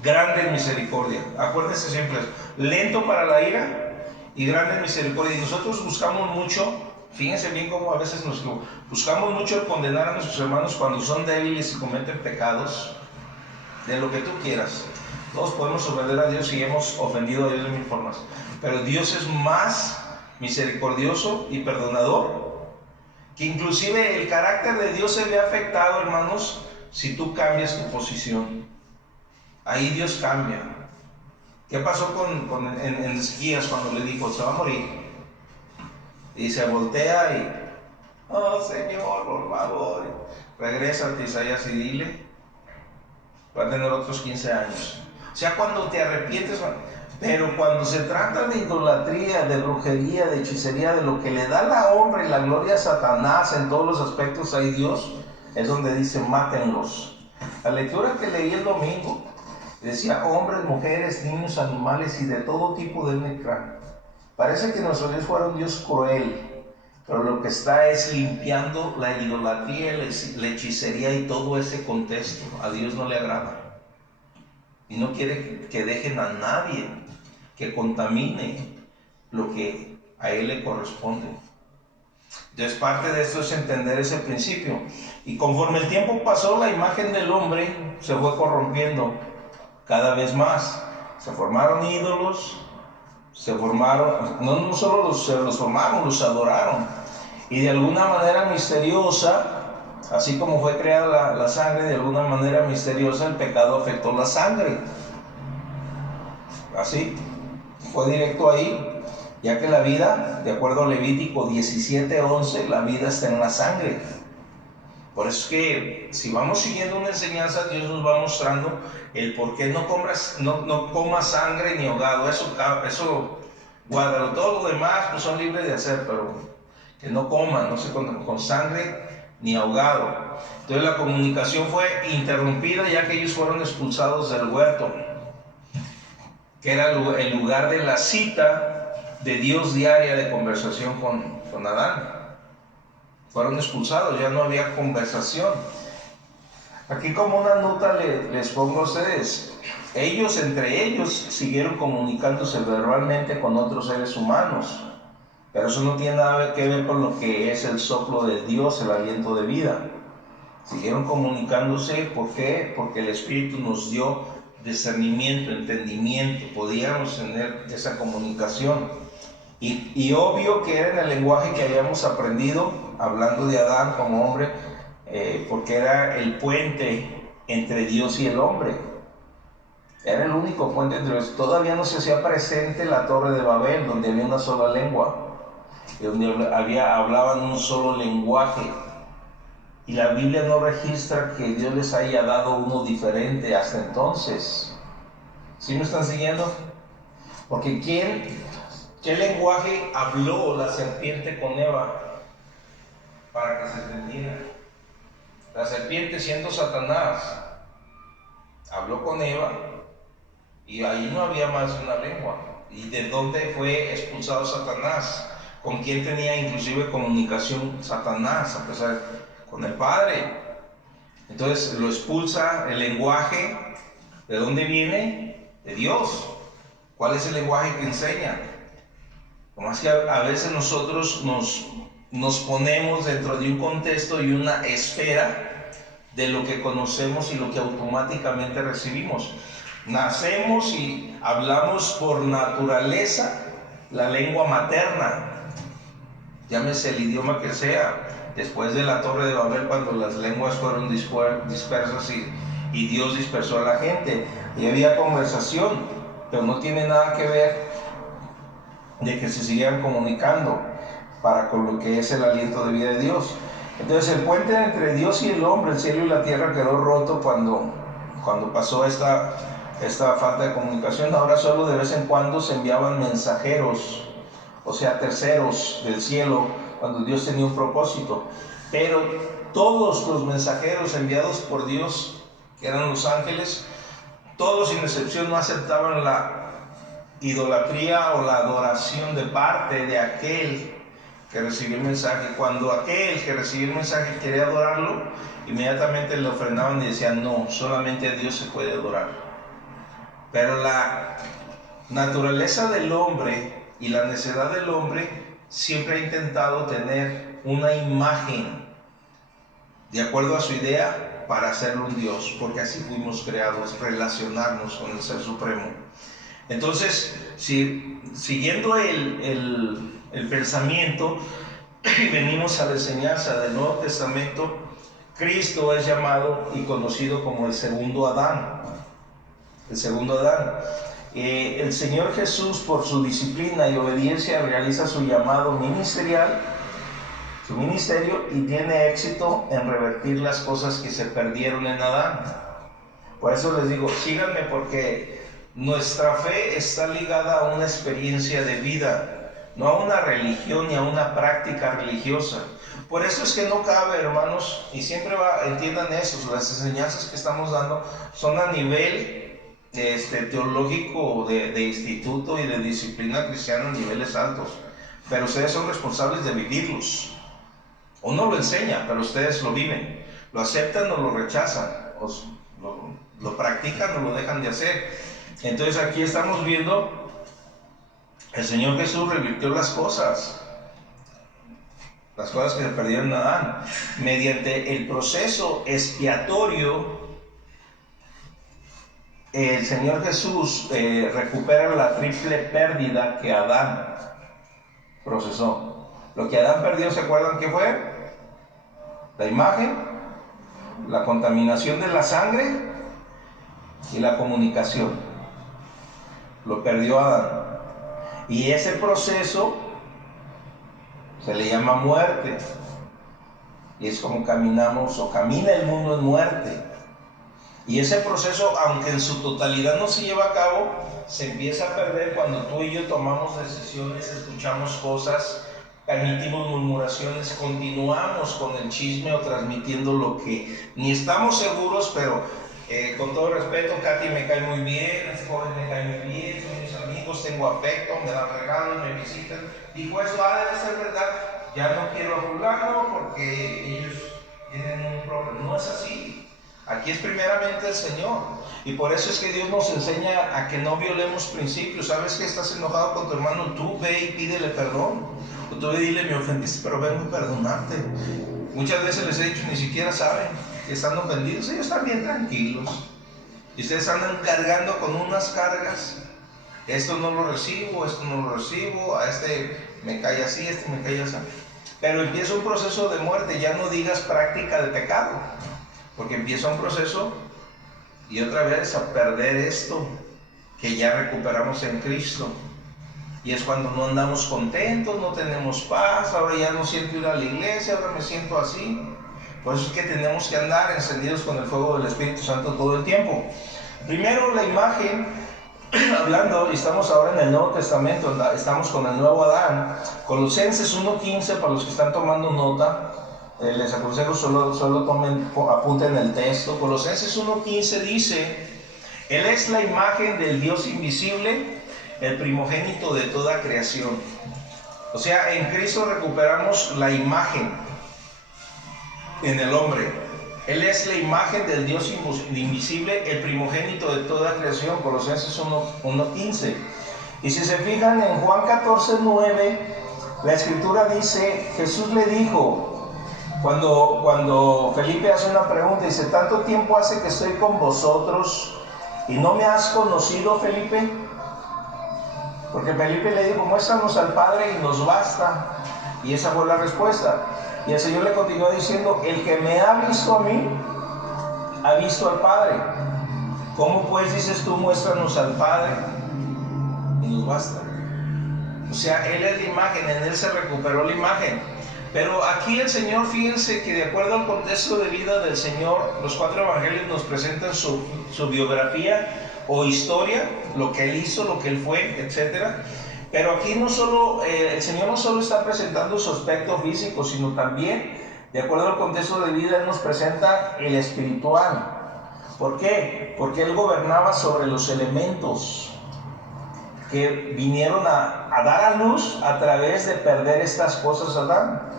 grande en misericordia. Acuérdense siempre, lento para la ira y grande en misericordia. Y nosotros buscamos mucho, fíjense bien cómo a veces buscamos mucho el condenar a nuestros hermanos cuando son débiles y cometen pecados, de lo que tú quieras. Todos podemos ofender a Dios y hemos ofendido a Dios de mil formas, pero Dios es más misericordioso y perdonador, que inclusive el carácter de Dios se ve afectado, hermanos, si tú cambias tu posición. Ahí Dios cambia. ¿Qué pasó en Ezequías cuando le dijo: se va a morir? Y se voltea y: oh Señor, por favor, regrésate, Isaías, y dile, va a tener otros 15 años. O sea, cuando te arrepientes. Pero cuando se trata de idolatría, de brujería, de hechicería, de lo que le da la honra y la gloria a Satanás en todos los aspectos, ahí Dios es donde dice: mátenlos. La lectura que leí el domingo decía: hombres, mujeres, niños, animales y de todo tipo de necran. Parece que nuestro Dios fuera un Dios cruel, pero lo que está es limpiando la idolatría, la hechicería y todo ese contexto. A Dios no le agrada. Y no quiere que dejen a nadie que contamine lo que a Él le corresponde. Entonces, parte de esto es entender ese principio. Y conforme el tiempo pasó, la imagen del hombre se fue corrompiendo cada vez más. Se formaron ídolos, no solo los formaron, los adoraron. Y de alguna manera misteriosa, así como fue creada la sangre, de alguna manera misteriosa el pecado afectó la sangre. Así, fue directo ahí, ya que la vida, de acuerdo a Levítico 17:11, la vida está en la sangre. Por eso es que si vamos siguiendo una enseñanza, Dios nos va mostrando el por qué no comas sangre ni ahogado. Eso guárdalo. Todo lo demás pues son libres de hacer, pero que no coman, no se con sangre ni ahogado. Entonces la comunicación fue interrumpida, ya que ellos fueron expulsados del huerto, que era el lugar de la cita de Dios diaria de conversación con Adán. Fueron expulsados, ya no había conversación. Aquí como una nota les pongo a ustedes: ellos entre ellos siguieron comunicándose verbalmente con otros seres humanos, pero eso no tiene nada que ver con lo que es el soplo de Dios, el aliento de vida. Siguieron comunicándose, ¿por qué? Porque el Espíritu nos dio discernimiento, entendimiento, podíamos tener esa comunicación. Y obvio que era en el lenguaje que habíamos aprendido, hablando de Adán como hombre, porque era el puente entre Dios y el hombre. Era el único puente entre Dios. Todavía no se hacía presente la Torre de Babel, donde había una sola lengua, y donde hablaban un solo lenguaje. Y la Biblia no registra que Dios les haya dado uno diferente hasta entonces. ¿Sí me están siguiendo? Porque ¿qué lenguaje habló la serpiente con Eva para que se entendiera? La serpiente, siendo Satanás, habló con Eva y ahí no había más de una lengua. ¿Y de dónde fue expulsado Satanás? ¿Con quién tenía inclusive comunicación Satanás? A pesar, con el Padre. Entonces lo expulsa el lenguaje. ¿De dónde viene? De Dios. ¿Cuál es el lenguaje que enseña? Nomás que a veces nosotros nos ponemos dentro de un contexto y una esfera de lo que conocemos y lo que automáticamente recibimos. Nacemos y hablamos por naturaleza la lengua materna, llámese el idioma que sea. Después de la Torre de Babel, cuando las lenguas fueron dispersas y Dios dispersó a la gente, y había conversación, pero no tiene nada que ver de que se siguieran comunicando para con lo que es el aliento de vida de Dios. Entonces el puente entre Dios y el hombre, el cielo y la tierra, quedó roto cuando pasó esta falta de comunicación. Ahora solo de vez en cuando se enviaban mensajeros, o sea, terceros del cielo, cuando Dios tenía un propósito. Pero todos los mensajeros enviados por Dios, que eran los ángeles, todos sin excepción no aceptaban la idolatría o la adoración de parte de aquel que recibió el mensaje. Cuando aquel que recibió el mensaje quería adorarlo, inmediatamente le ofrendaban y decían: no, solamente a Dios se puede adorar. Pero la naturaleza del hombre y la necedad del hombre siempre ha intentado tener una imagen de acuerdo a su idea para hacerlo un Dios, porque así fuimos creados, relacionarnos con el Ser Supremo. Entonces, siguiendo el pensamiento, y venimos a la enseñanza del Nuevo Testamento, Cristo es llamado y conocido como el segundo Adán. El segundo Adán. El Señor Jesús, por su disciplina y obediencia, realiza su llamado ministerial, su ministerio, y tiene éxito en revertir las cosas que se perdieron en Adán. Por eso les digo, síganme, porque nuestra fe está ligada a una experiencia de vida, no a una religión ni a una práctica religiosa. Por eso es que no cabe, hermanos, y siempre entiendan eso, las enseñanzas que estamos dando son a nivel teológico de instituto y de disciplina cristiana a niveles altos, pero ustedes son responsables de vivirlos. Uno lo enseña, pero ustedes lo viven, lo aceptan o lo rechazan, lo practican o lo dejan de hacer. Entonces aquí estamos viendo, el Señor Jesús revirtió las cosas que se perdieron en Adán, mediante el proceso expiatorio. El Señor Jesús recupera la triple pérdida que Adán procesó. Lo que Adán perdió, ¿se acuerdan qué fue? La imagen, la contaminación de la sangre y la comunicación. Lo perdió Adán. Y ese proceso se le llama muerte. Y es como caminamos o camina el mundo en muerte. Y ese proceso, aunque en su totalidad no se lleva a cabo, se empieza a perder cuando tú y yo tomamos decisiones, escuchamos cosas, emitimos murmuraciones, continuamos con el chisme o transmitiendo lo que ni estamos seguros, pero con todo respeto, Katy me cae muy bien, este joven me cae muy bien, son mis amigos, tengo afecto, me dan regalos, me visitan. Digo, eso debe ser verdad, ya no quiero a fulano porque ellos tienen un problema. No es así. Aquí es primeramente el Señor, y por eso es que Dios nos enseña a que no violemos principios. ¿Sabes que estás enojado con tu hermano? Tú ve y pídele perdón, o tú ve y dile: me ofendiste, pero vengo a perdonarte. Muchas veces les he dicho, ni siquiera saben que están ofendidos, ellos están bien tranquilos, y ustedes andan cargando con unas cargas Esto no lo recibo, esto no lo recibo, a este me cae así, este me cae así. Pero empieza un proceso de muerte, ya no digas práctica de pecado, porque empieza un proceso y otra vez a perder esto que ya recuperamos en Cristo. Y es cuando no andamos contentos, no tenemos paz, ahora ya no siento ir a la iglesia, ahora me siento así. Por eso es que tenemos que andar encendidos con el fuego del Espíritu Santo todo el tiempo. Primero la imagen, hablando, estamos ahora en el Nuevo Testamento, estamos con el nuevo Adán. Colosenses 1:15, para los que están tomando nota, les aconsejo solo tomen, apunten el texto. Colosenses 1:15 dice: Él es la imagen del Dios invisible, el primogénito de toda creación. O sea, en Cristo recuperamos la imagen en el hombre. Él es la imagen del Dios invisible, el primogénito de toda creación. Colosenses 1:15. Y si se fijan en Juan 14:9, la escritura dice, Jesús le dijo, cuando Felipe hace una pregunta, dice: ¿tanto tiempo hace que estoy con vosotros y no me has conocido, Felipe? Porque Felipe le dijo: muéstranos al Padre y nos basta. Y esa fue la respuesta. Y el Señor le continuó diciendo: el que me ha visto a mí, ha visto al Padre. ¿Cómo pues dices tú, muéstranos al Padre y nos basta? O sea, Él es la imagen, en Él se recuperó la imagen. Pero aquí el Señor, fíjense que de acuerdo al contexto de vida del Señor, los 4 evangelios nos presentan su biografía o historia, lo que Él hizo, lo que Él fue, etc. Pero aquí no solo, el Señor no solo está presentando su aspecto físico, sino también, de acuerdo al contexto de vida, Él nos presenta el espiritual. ¿Por qué? Porque Él gobernaba sobre los elementos que vinieron a dar a luz a través de perder estas cosas Adán,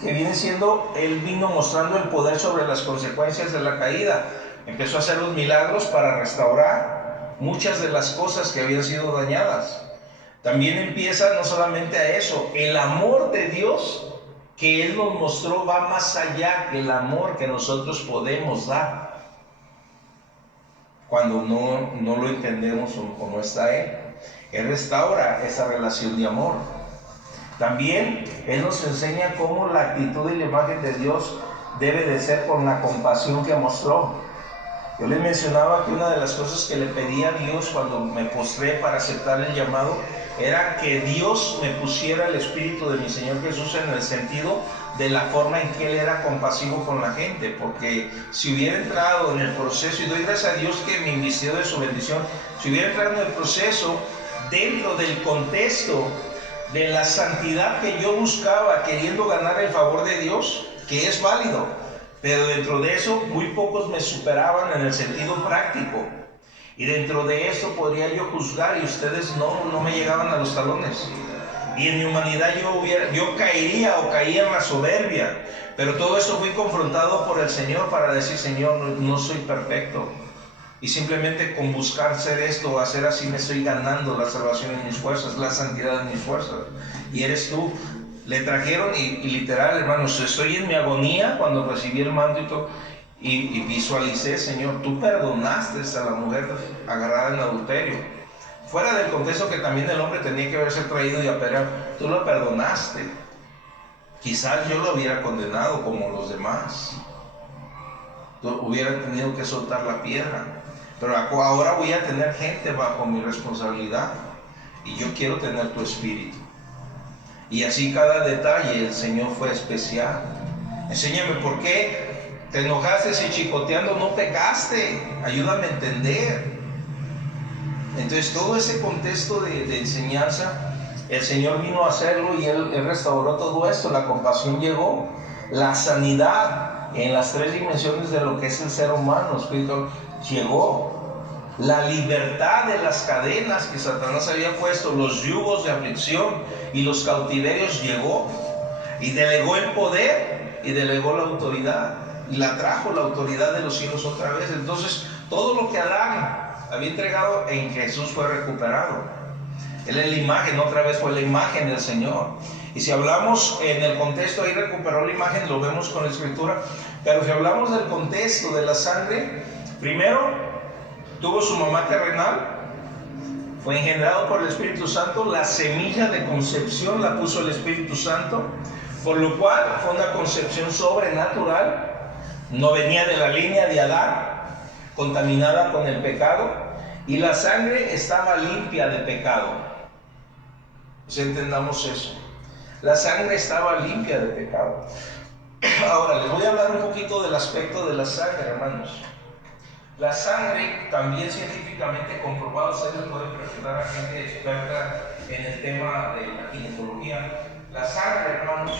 que viene siendo, Él vino mostrando el poder sobre las consecuencias de la caída. Empezó a hacer los milagros para restaurar muchas de las cosas que habían sido dañadas. También empieza no solamente a eso, el amor de Dios que Él nos mostró va más allá que el amor que nosotros podemos dar cuando no lo entendemos o no está Él. Él restaura esa relación de amor. También Él nos enseña cómo la actitud y la imagen de Dios debe de ser con la compasión que mostró. Yo les mencionaba que una de las cosas que le pedí a Dios cuando me postré para aceptar el llamado era que Dios me pusiera el Espíritu de mi Señor Jesús en el sentido de la forma en que Él era compasivo con la gente, porque si hubiera entrado en el proceso, y doy gracias a Dios que me invistió de su bendición, si hubiera entrado en el proceso dentro del contexto de la santidad que yo buscaba, queriendo ganar el favor de Dios, que es válido, pero dentro de eso muy pocos me superaban en el sentido práctico, y dentro de eso podría yo juzgar y ustedes no me llegaban a los talones, y en mi humanidad yo caía en la soberbia, pero todo esto fui confrontado por el Señor para decir: Señor, no soy perfecto, y simplemente con buscar ser esto o hacer así me estoy ganando la salvación en mis fuerzas, la santidad en mis fuerzas, y eres tú. Le trajeron y literal, hermanos, estoy en mi agonía cuando recibí el mando y todo, y visualicé: Señor, tú perdonaste a la mujer agarrada en adulterio, fuera del contexto que también el hombre tenía que haberse traído y apedreado, tú lo perdonaste. Quizás yo lo hubiera condenado como los demás, hubiera tenido que soltar la piedra, pero ahora voy a tener gente bajo mi responsabilidad y yo quiero tener tu espíritu. Y así cada detalle el Señor fue especial. Enséñame por qué te enojaste y chicoteando no pecaste, ayúdame a entender. Entonces todo ese contexto de enseñanza, el Señor vino a hacerlo y Él restauró todo esto. La compasión llegó, la sanidad en las 3 dimensiones de lo que es el ser humano espiritual llegó, la libertad de las cadenas que Satanás había puesto, los yugos de aflicción y los cautiverios llegó, y delegó el poder y delegó la autoridad y la trajo la autoridad de los cielos otra vez. Entonces todo lo que Adán había entregado en Jesús fue recuperado. Él es la imagen, otra vez fue la imagen del Señor. Y si hablamos en el contexto, ahí recuperó la imagen, lo vemos con la escritura. Pero si hablamos del contexto de la sangre, primero tuvo su mamá terrenal, fue engendrado por el Espíritu Santo, la semilla de concepción la puso el Espíritu Santo, por lo cual fue una concepción sobrenatural, no venía de la línea de Adán, contaminada con el pecado, y la sangre estaba limpia de pecado. Pues entendamos eso, la sangre estaba limpia de pecado. Ahora les voy a hablar un poquito del aspecto de la sangre, hermanos. La sangre, también científicamente comprobado, se le puede preguntar a gente experta en el tema de la ginecología. La sangre, hermanos,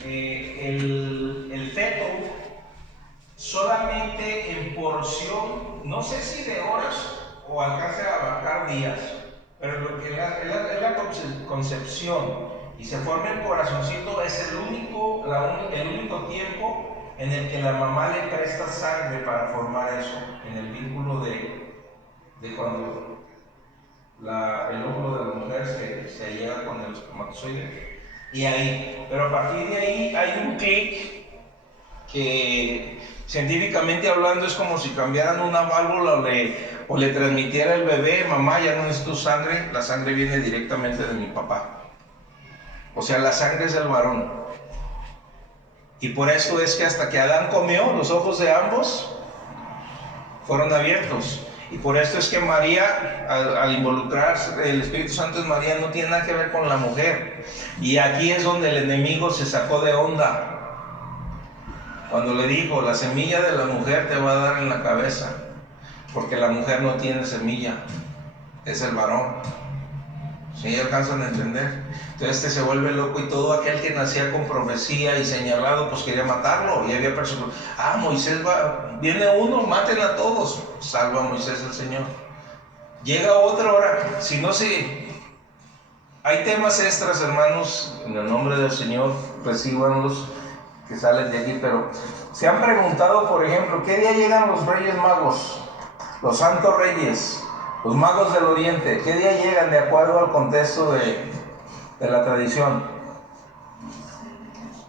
el feto solamente en porción, no sé si de horas o alcance a abarcar días, pero lo que es la concepción y se forma el corazoncito, es el único tiempo en el que la mamá le presta sangre para formar eso, en el vínculo de cuando el óvulo de la mujer se llega con el espermatozoide. Y ahí, pero a partir de ahí hay un clic que científicamente hablando es como si cambiaran una válvula o le transmitiera el bebé: mamá, ya no necesito sangre, la sangre viene directamente de mi papá. O sea, la sangre es del varón. Y por eso es que hasta que Adán comió, los ojos de ambos fueron abiertos. Y por esto es que María, al involucrarse el Espíritu Santo en María, no tiene nada que ver con la mujer. Y aquí es donde el enemigo se sacó de onda, cuando le dijo: la semilla de la mujer te va a dar en la cabeza, porque la mujer no tiene semilla, es el varón. ¿Sí alcanzan a entender? Entonces se vuelve loco, y todo aquel que nacía con profecía y señalado, pues quería matarlo. Y había personas: Moisés viene uno, maten a todos. Salva a Moisés el Señor. Llega otro, ahora, hay temas extras, hermanos, en el nombre del Señor, recíbanlos, que salen de aquí. Pero se han preguntado, por ejemplo, ¿qué día llegan los Reyes Magos? Los Santos Reyes, los Magos del Oriente, ¿qué día llegan de acuerdo al contexto de la tradición?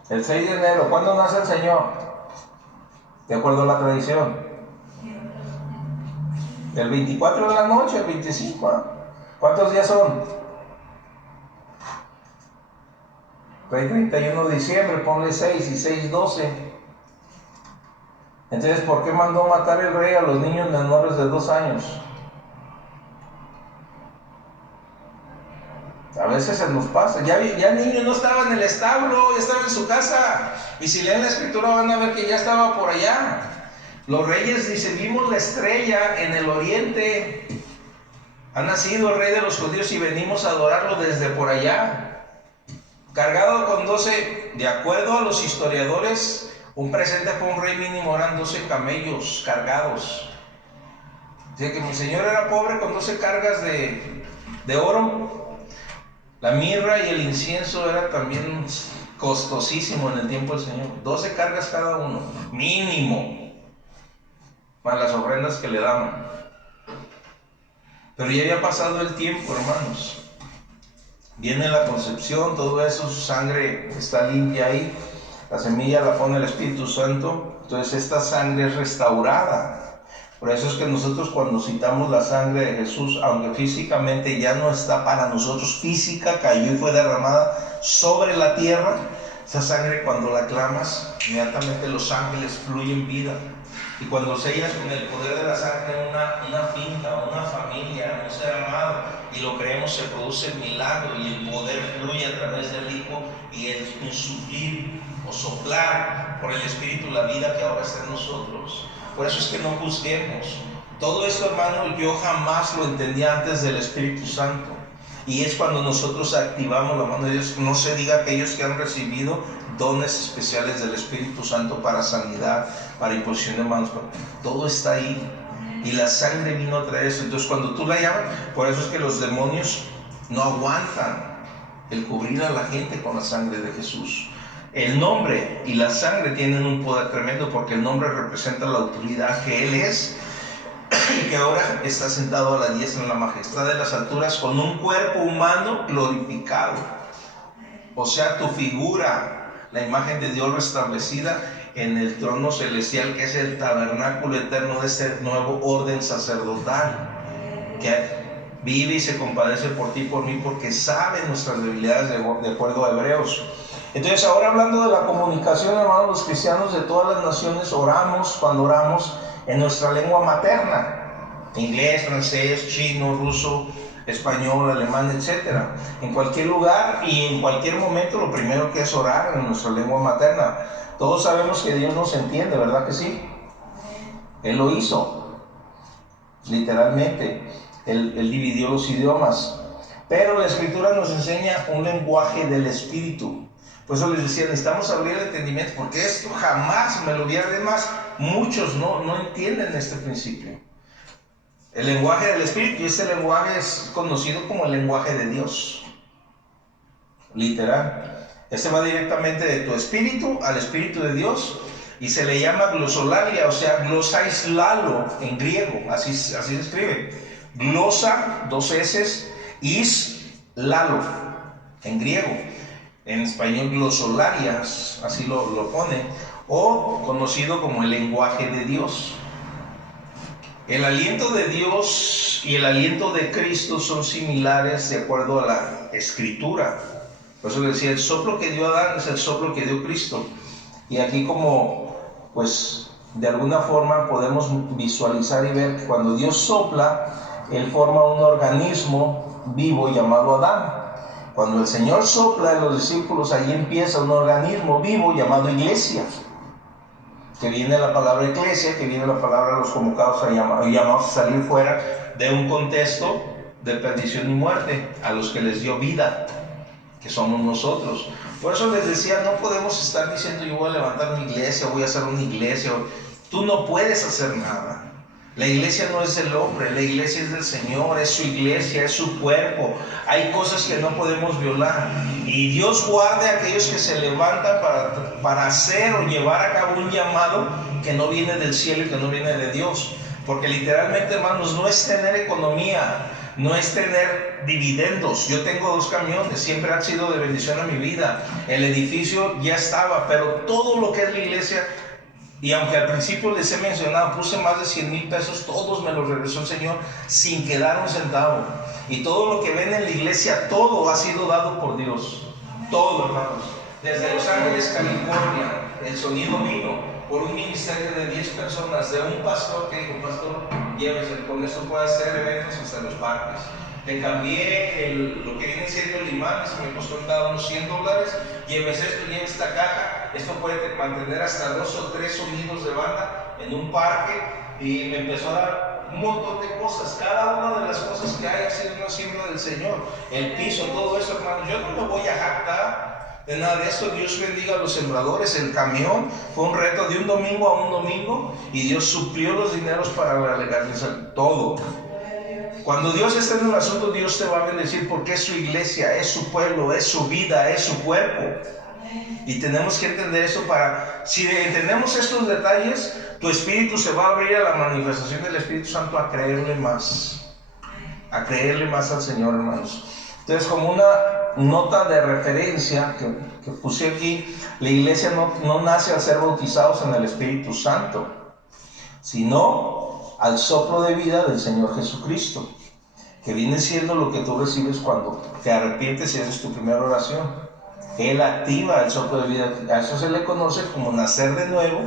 El 6 de enero. ¿Cuándo nace el Señor? De acuerdo a la tradición. El 24 de la noche, el 25. ¿Cuántos días son? El 31 de diciembre, ponle 6 y 6, 12. Entonces, ¿por qué mandó matar el rey a los niños menores de 2 años? A veces se nos pasa. Ya el niño no estaba en el establo, ya estaba en su casa. Y si leen la escritura van a ver que ya estaba por allá. Los reyes dicen: vimos la estrella en el oriente. Ha nacido el rey de los judíos y venimos a adorarlo desde por allá. Cargado con 12, de acuerdo a los historiadores, un presente para un rey mínimo eran 12 camellos cargados. Dice que mi señor era pobre con 12 cargas de oro. La mirra y el incienso era también costosísimo en el tiempo del Señor. 12 cargas cada uno, mínimo, más las ofrendas que le daban. Pero ya había pasado el tiempo, hermanos. Viene la concepción, todo eso, su sangre está limpia ahí. La semilla la pone el Espíritu Santo. Entonces esta sangre es restaurada. Por eso es que nosotros, cuando citamos la sangre de Jesús, aunque físicamente ya no está para nosotros, física, cayó y fue derramada sobre la tierra, esa sangre, cuando la clamas, inmediatamente los ángeles fluyen vida. Y cuando sellas con el poder de la sangre una finca, una familia, un ser amado, y lo creemos, se produce el milagro y el poder fluye a través del Hijo, y el insuflir o soplar por el Espíritu la vida que ahora está en nosotros. Por eso es que no juzguemos. Todo esto, hermano, yo jamás lo entendía antes del Espíritu Santo. Y es cuando nosotros activamos la mano de Dios. No se diga aquellos que han recibido dones especiales del Espíritu Santo para sanidad, para imposición de manos. Todo está ahí. Y la sangre vino a traer eso. Entonces, cuando tú la llamas, por eso es que los demonios no aguantan el cubrir a la gente con la sangre de Jesús. El nombre y la sangre tienen un poder tremendo, porque el nombre representa la autoridad que Él es, y que ahora está sentado a la diestra en la majestad de las alturas, con un cuerpo humano glorificado. O sea, tu figura, la imagen de Dios restablecida en el trono celestial, que es el tabernáculo eterno de este nuevo orden sacerdotal, que vive y se compadece por ti y por mí, porque sabe nuestras debilidades, de acuerdo a Hebreos. Entonces, ahora hablando de la comunicación, hermanos, los cristianos de todas las naciones oramos, cuando oramos, en nuestra lengua materna: inglés, francés, chino, ruso, español, alemán, etc. En cualquier lugar y en cualquier momento, lo primero que es orar en nuestra lengua materna. Todos sabemos que Dios nos entiende, ¿verdad que sí? Él lo hizo, literalmente. Él dividió los idiomas. Pero la Escritura nos enseña un lenguaje del Espíritu. Por eso les decía, necesitamos abrir el entendimiento, porque esto jamás me lo hubiera. Además, muchos no entienden este principio. El lenguaje del Espíritu, y este lenguaje es conocido como el lenguaje de Dios. Literal. Este va directamente de tu espíritu al Espíritu de Dios, y se le llama glosolalia, o sea, glosaislalo en griego, así se escribe. Glosa, 2 S, lalo en griego. En español glosolalia, así lo pone, o conocido como el lenguaje de Dios. El aliento de Dios y el aliento de Cristo son similares de acuerdo a la Escritura. Por eso decía, el soplo que dio Adán es el soplo que dio Cristo. Y aquí, como pues de alguna forma podemos visualizar y ver que cuando Dios sopla, Él forma un organismo vivo llamado Adán. Cuando el Señor sopla en los discípulos, allí empieza un organismo vivo llamado iglesia. Que viene la palabra iglesia, que viene la palabra los convocados llamados a salir fuera de un contexto de perdición y muerte, a los que les dio vida, que somos nosotros. Por eso les decía, no podemos estar diciendo yo voy a levantar una iglesia, voy a hacer una iglesia. Tú no puedes hacer nada. La iglesia no es del hombre, la iglesia es del Señor, es su iglesia, es su cuerpo. Hay cosas que no podemos violar. Y Dios guarde a aquellos que se levantan para hacer o llevar a cabo un llamado que no viene del cielo y que no viene de Dios. Porque literalmente, hermanos, no es tener economía, no es tener dividendos. Yo tengo 2 camiones, siempre han sido de bendición a mi vida. El edificio ya estaba, pero todo lo que es la iglesia, y aunque al principio les he mencionado, puse más de 100,000 pesos, todos me los regresó el Señor sin quedar un centavo. Y todo lo que ven en la iglesia, todo ha sido dado por Dios. Todo, hermanos. Desde Los Ángeles, California, el sonido vino por un ministerio de 10 personas, de un pastor que dijo: pastor, llévese, con esto puede hacer eventos hasta los parques. Te cambié lo que viene siendo el imán, se me costó cada uno $100. Llévese esto, lleve esta caja. Esto puede mantener hasta 2 o 3 sonidos de banda en un parque. Y me empezó a dar un montón de cosas. Cada una de las cosas que hay ha sido una siembra del Señor. El piso, todo eso, hermanos. Yo no me voy a jactar de nada de esto. Dios bendiga a los sembradores. El camión fue un reto de un domingo a un domingo, y Dios suplió los dineros para la legalización, todo. Cuando Dios está en el asunto, Dios te va a bendecir, porque es su iglesia, es su pueblo, es su vida, es su cuerpo. Y tenemos que entender eso. Si entendemos estos detalles, tu espíritu se va a abrir a la manifestación del Espíritu Santo, a creerle más al Señor, hermanos. Entonces, como una nota de referencia que puse aquí, la iglesia no nace al ser bautizados en el Espíritu Santo, sino al soplo de vida del Señor Jesucristo, que viene siendo lo que tú recibes cuando te arrepientes y haces tu primera oración. Él activa el soplo de vida. A eso se le conoce como nacer de nuevo,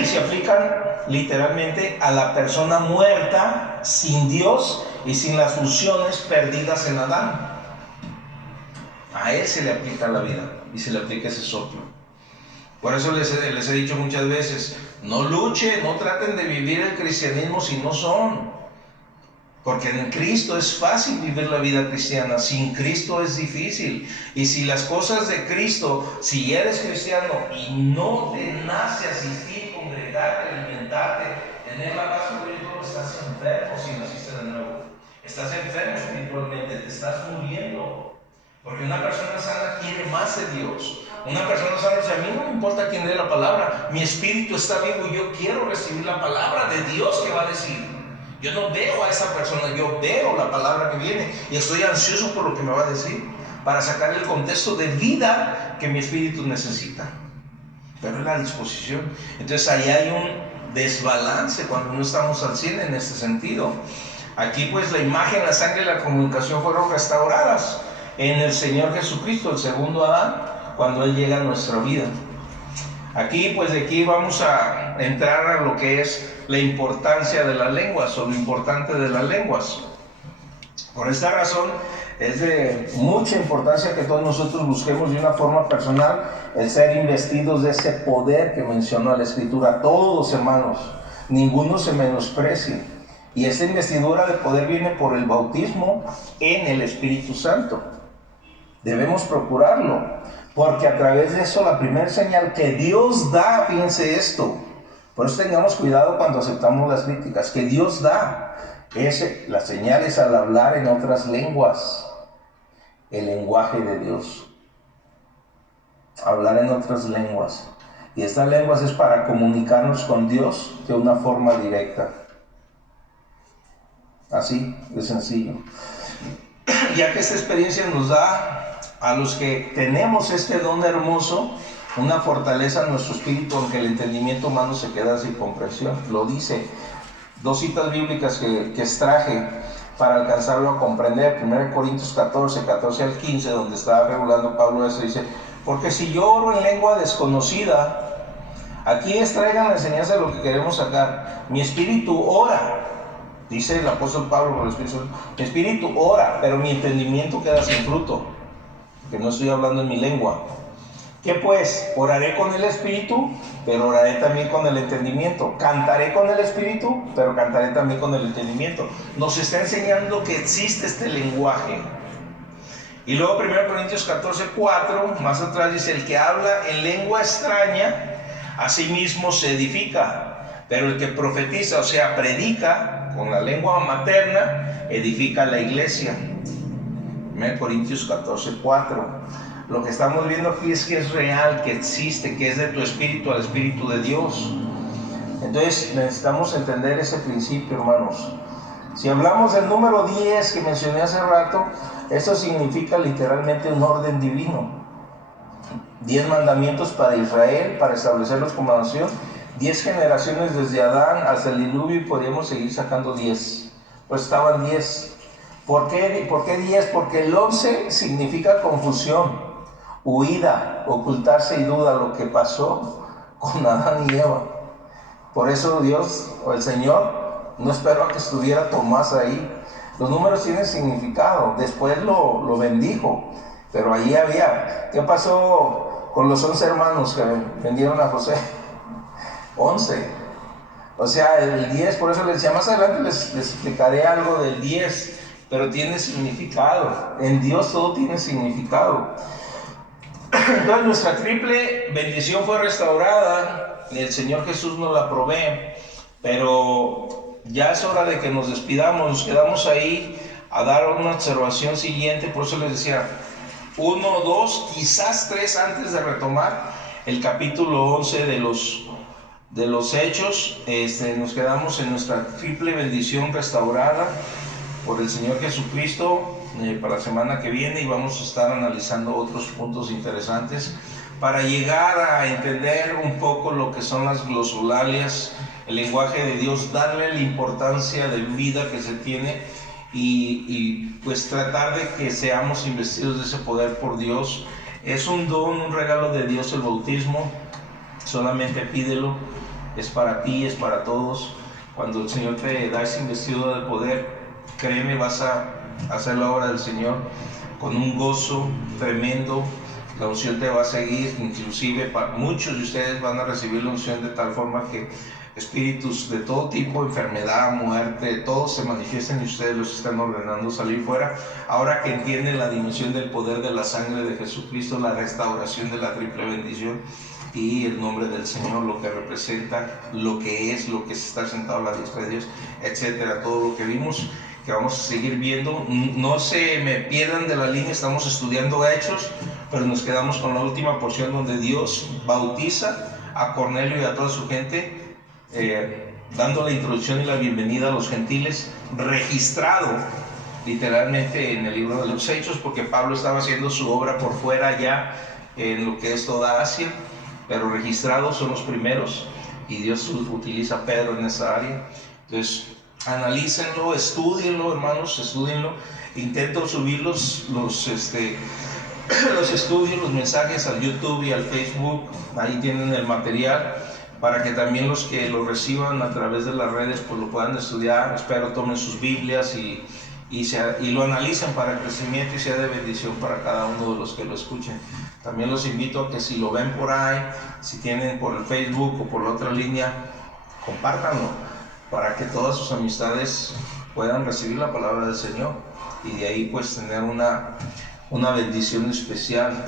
y se aplican literalmente a la persona muerta, sin Dios y sin las funciones perdidas en Adán. A él se le aplica la vida y se le aplica ese soplo. Por eso les he dicho muchas veces, no luchen, no traten de vivir el cristianismo si no son. Porque en Cristo es fácil vivir la vida cristiana, sin Cristo es difícil. Y si las cosas de Cristo, si eres cristiano y no te nace asistir, congregarte, alimentarte, tener la paz espiritual, estás enfermo si naciste de nuevo. Estás enfermo espiritualmente, te estás muriendo. Porque una persona sana quiere más de Dios. Una persona sana dice: a mí no me importa quién dé la palabra, mi espíritu está vivo y yo quiero recibir la palabra de Dios que va a decir. Yo no veo a esa persona, yo veo la palabra que viene y estoy ansioso por lo que me va a decir, para sacar el contexto de vida que mi espíritu necesita. Pero es la disposición. Entonces ahí hay un desbalance cuando no estamos al 100 en este sentido. Aquí pues la imagen, la sangre y la comunicación fueron restauradas en el Señor Jesucristo, el segundo Adán, cuando Él llega a nuestra vida. Aquí pues de aquí vamos a entrar a lo que es la importancia de las lenguas, o lo importante de las lenguas. Por esta razón es de mucha importancia que todos nosotros busquemos de una forma personal el ser investidos de ese poder que menciona la Escritura. Todos, hermanos, ninguno se menosprecie. Y esta investidura de poder viene por el bautismo en el Espíritu Santo. Debemos procurarlo, porque a través de eso la primera señal que Dios da, fíjense esto, por eso tengamos cuidado cuando aceptamos las críticas, que Dios da. Las señales al hablar en otras lenguas, el lenguaje de Dios, hablar en otras lenguas, y estas lenguas es para comunicarnos con Dios de una forma directa, así de sencillo, ya que esta experiencia nos da a los que tenemos este don hermoso una fortaleza en nuestro espíritu, aunque el entendimiento humano se queda sin comprensión. Lo dice. Dos citas bíblicas que extraje para alcanzarlo a comprender. 1 Corintios 14, 14 al 15, donde está regulando Pablo eso, dice: porque si yo oro en lengua desconocida, aquí extraigan la enseñanza de lo que queremos sacar. Mi espíritu ora, dice el apóstol Pablo por el Espíritu Santo, mi espíritu ora, pero mi entendimiento queda sin fruto, porque no estoy hablando en mi lengua. ¿Qué pues? Oraré con el espíritu, pero oraré también con el entendimiento. Cantaré con el espíritu, pero cantaré también con el entendimiento. Nos está enseñando que existe este lenguaje. Y luego 1 Corintios 14, 4, más atrás dice: el que habla en lengua extraña, a sí mismo se edifica. Pero el que profetiza, o sea, predica con la lengua materna, edifica la iglesia. 1 Corintios 14, 4. Lo que estamos viendo aquí es que es real, que existe, que es de tu espíritu al espíritu de Dios. Entonces necesitamos entender ese principio, hermanos. Si hablamos del número 10 que mencioné hace rato, eso significa literalmente un orden divino. 10 mandamientos para Israel, para establecerlos como nación. 10 generaciones desde Adán hasta el diluvio, y podríamos seguir sacando 10. Pues estaban 10. ¿Por qué 10? Porque el 11 significa confusión, huida, ocultarse y duda, lo que pasó con Adán y Eva. Por eso Dios, o el Señor, no esperó a que estuviera Tomás ahí. Los números tienen significado. Después lo bendijo, pero ahí había. ¿Qué pasó con los 11 hermanos que vendieron a José? 11. O sea, el 10, por eso les decía, más adelante les explicaré algo del 10, pero tiene significado. En Dios todo tiene significado. Entonces nuestra triple bendición fue restaurada, y el Señor Jesús nos la provee, pero ya es hora de que nos despidamos. Nos quedamos ahí a dar una observación siguiente. Por eso les decía, 1, 2, quizás 3 antes de retomar el capítulo 11 de los Hechos. Nos quedamos en nuestra triple bendición restaurada por el Señor Jesucristo para la semana que viene, y vamos a estar analizando otros puntos interesantes para llegar a entender un poco lo que son las glosolalias, el lenguaje de Dios, darle la importancia de vida que se tiene, y pues tratar de que seamos investidos de ese poder por Dios. Es un don, un regalo de Dios el bautismo. Solamente pídelo, es para ti, es para todos. Cuando el Señor te da esa investidura de poder, créeme, vas a hacer la obra del Señor con un gozo tremendo. La unción te va a seguir, inclusive muchos de ustedes van a recibir la unción de tal forma que espíritus de todo tipo, enfermedad, muerte, todos se manifiesten y ustedes los están ordenando salir fuera. Ahora que entienden la dimensión del poder de la sangre de Jesucristo, la restauración de la triple bendición y el nombre del Señor, lo que representa, lo que es, lo que se está sentado a la diestra de Dios, etcétera, todo lo que vimos, que vamos a seguir viendo. No se me pierdan de la línea, estamos estudiando Hechos, pero nos quedamos con la última porción donde Dios bautiza a Cornelio y a toda su gente, dando la introducción y la bienvenida a los gentiles, registrado literalmente en el libro de los Hechos, porque Pablo estaba haciendo su obra por fuera ya en lo que es toda Asia, pero registrados son los primeros, y Dios utiliza a Pedro en esa área. Entonces analícenlo, estudienlo, hermanos, estudienlo. Intento subir los estudios, los mensajes al YouTube y al Facebook. Ahí tienen el material para que también los que lo reciban a través de las redes pues lo puedan estudiar. Espero tomen sus Biblias y lo analicen para crecimiento y sea de bendición para cada uno de los que lo escuchen. También los invito a que si lo ven por ahí, si tienen por el Facebook o por la otra línea, compártanlo para que todas sus amistades puedan recibir la palabra del Señor y de ahí pues tener una bendición especial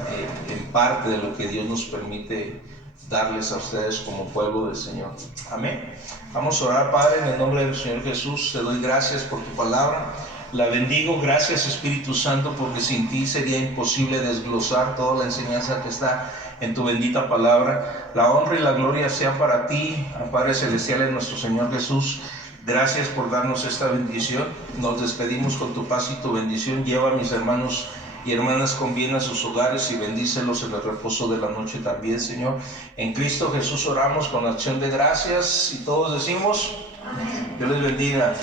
en parte de lo que Dios nos permite darles a ustedes como pueblo del Señor. Amén. Vamos a orar. Padre, en el nombre del Señor Jesús, te doy gracias por tu palabra. La bendigo. Gracias, Espíritu Santo, porque sin ti sería imposible desglosar toda la enseñanza que está en tu bendita palabra. La honra y la gloria sea para ti, Padre Celestial, en nuestro Señor Jesús. Gracias por darnos esta bendición. Nos despedimos con tu paz y tu bendición. Lleva a mis hermanos y hermanas con bien a sus hogares y bendícelos en el reposo de la noche también, Señor. En Cristo Jesús oramos con acción de gracias y todos decimos amén. Dios les bendiga.